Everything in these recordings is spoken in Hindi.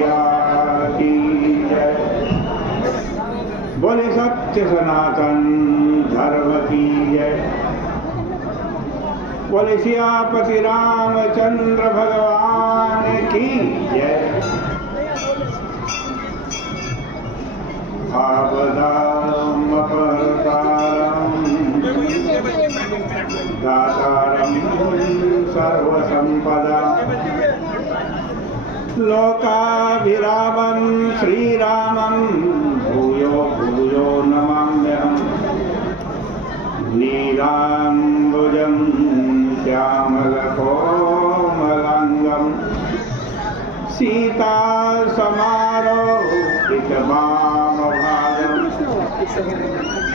मैया की जय। बोले सत्य सनातन धर्म की जय। बोले सियापति रामचंद्र भगवान की जय। आपदाम अपहर्तारम दातारम सर्वसंपदा लोकाभिरामं श्रीरामं भूयो भूयो नमाम्यहम्। नीलाम्बुजं श्यामलकोमलांगं सीतासमारोपितवामभागं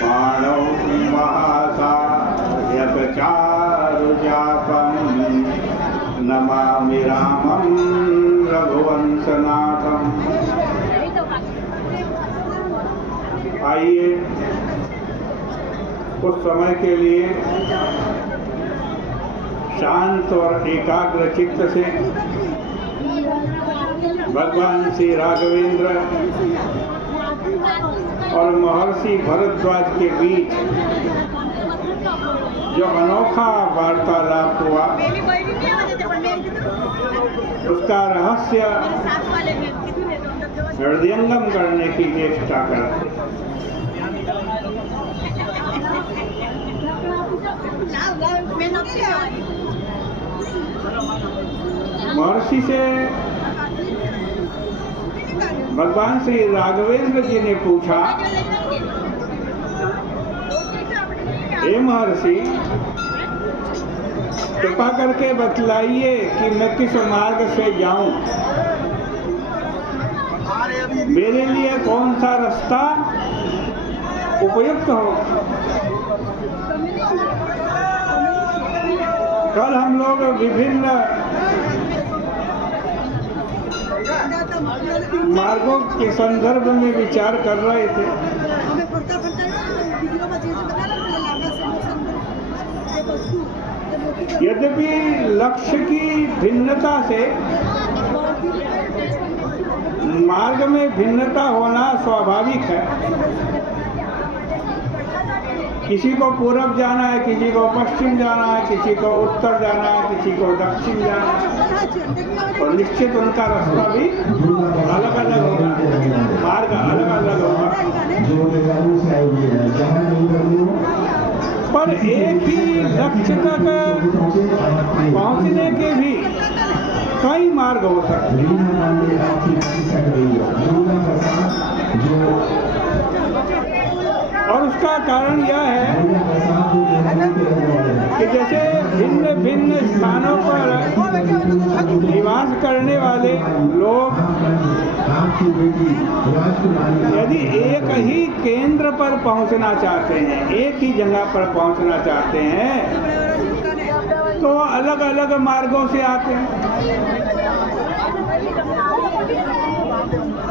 पाणौ महासायकचारुचापं नमामि रामं रघुवंशनाथम्। आइए कुछ समय के लिए शांत और एकाग्र चित्त से भगवान श्री राघवेंद्र और महर्षि भरद्वाज के बीच जो अनोखा वार्तालाप हुआ उसका रहस्य हृदयंगम करने की चेष्टा करते। महर्षि से भगवान श्री राघवेंद्र जी ने पूछा, हे महर्षि, कृपा करके बतलाइए कि मैं किस मार्ग से जाऊं, मेरे लिए कौन सा रास्ता उपयुक्त हो। कल हम लोग विभिन्न मार्गों के संदर्भ में विचार कर रहे थे। यद्यपि लक्ष्य की भिन्नता से मार्ग में भिन्नता होना स्वाभाविक है। किसी को पूर्व जाना है, किसी को पश्चिम जाना है, किसी को उत्तर जाना है, किसी को दक्षिण जाना है, और निश्चित उनका रास्ता भी अलग अलग होगा, मार्ग अलग अलग होगा। पर एक ही लक्ष्य तक पहुंचने के भी कई मार्ग हो सकते हैं। और उसका कारण यह है कि जैसे भिन्न भिन्न स्थानों पर निवास करने वाले लोग यदि एक ही केंद्र पर पहुंचना चाहते हैं, एक ही जगह पर पहुंचना चाहते हैं, तो अलग अलग मार्गों से आते हैं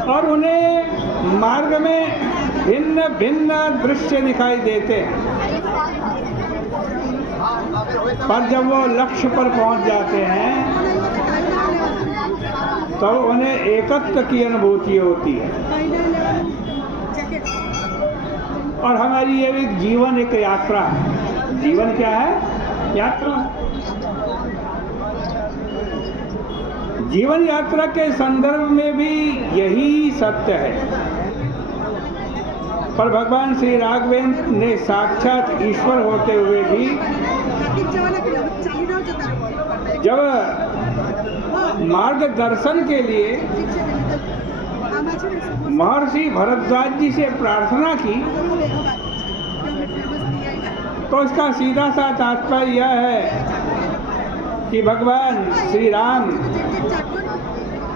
और उन्हें मार्ग में भिन्न भिन्न दृश्य दिखाई देते हैं। पर जब वो लक्ष्य पर पहुंच जाते हैं तो उन्हें एकत्व की अनुभूति होती है। और हमारी ये एक जीवन एक यात्रा है। जीवन क्या है? यात्रा। जीवन यात्रा के संदर्भ में भी यही सत्य है। पर भगवान श्री राघवेंद्र ने साक्षात ईश्वर होते हुए भी जब मार्गदर्शन के लिए महर्षि भरद्वाज जी से प्रार्थना की तो इसका सीधा सा तात्पर्य यह है कि भगवान श्री राम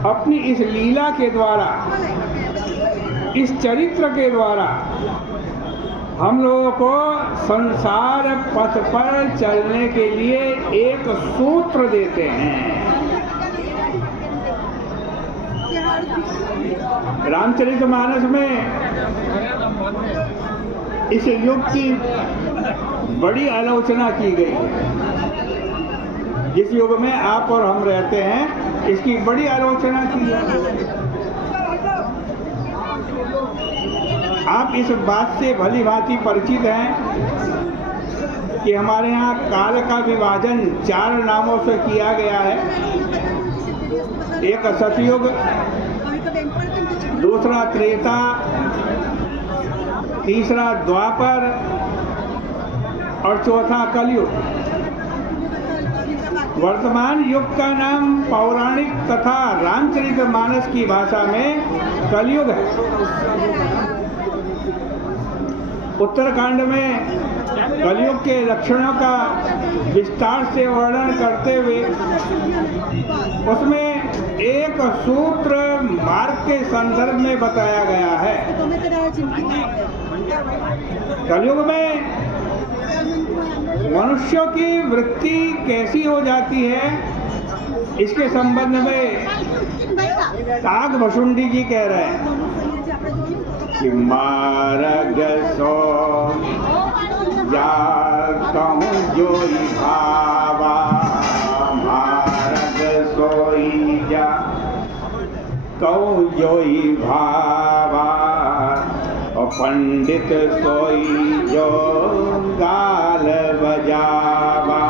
अपनी इस लीला के द्वारा, इस चरित्र के द्वारा हम लोगों को संसार पथ पर चलने के लिए एक सूत्र देते हैं। रामचरितमानस में इस युग की बड़ी आलोचना की गई है। जिस युग में आप और हम रहते हैं, इसकी बड़ी आलोचना की है। आप इस बात से भली भांति परिचित हैं कि हमारे यहाँ काल का विभाजन 4 नामों से किया गया है। एक सतयुग, दूसरा त्रेता, तीसरा द्वापर और चौथा कलयुग। वर्तमान युग का नाम पौराणिक तथा रामचरितमानस की भाषा में कलयुग है। उत्तरकांड में कलयुग के लक्षणों का विस्तार से वर्णन करते हुए उसमें एक सूत्र मार्ग के संदर्भ में बताया गया है। कलयुग में मनुष्यों की वृत्ति कैसी हो जाती है, इसके संबंध में ताग भसुंडी जी कह रहे हैं कि मार्ग सो जा कहूँ जोई भावा, मार्ग सोई जा कहूँ जोई भावा, और पंडित सोई जो गाल बजावा।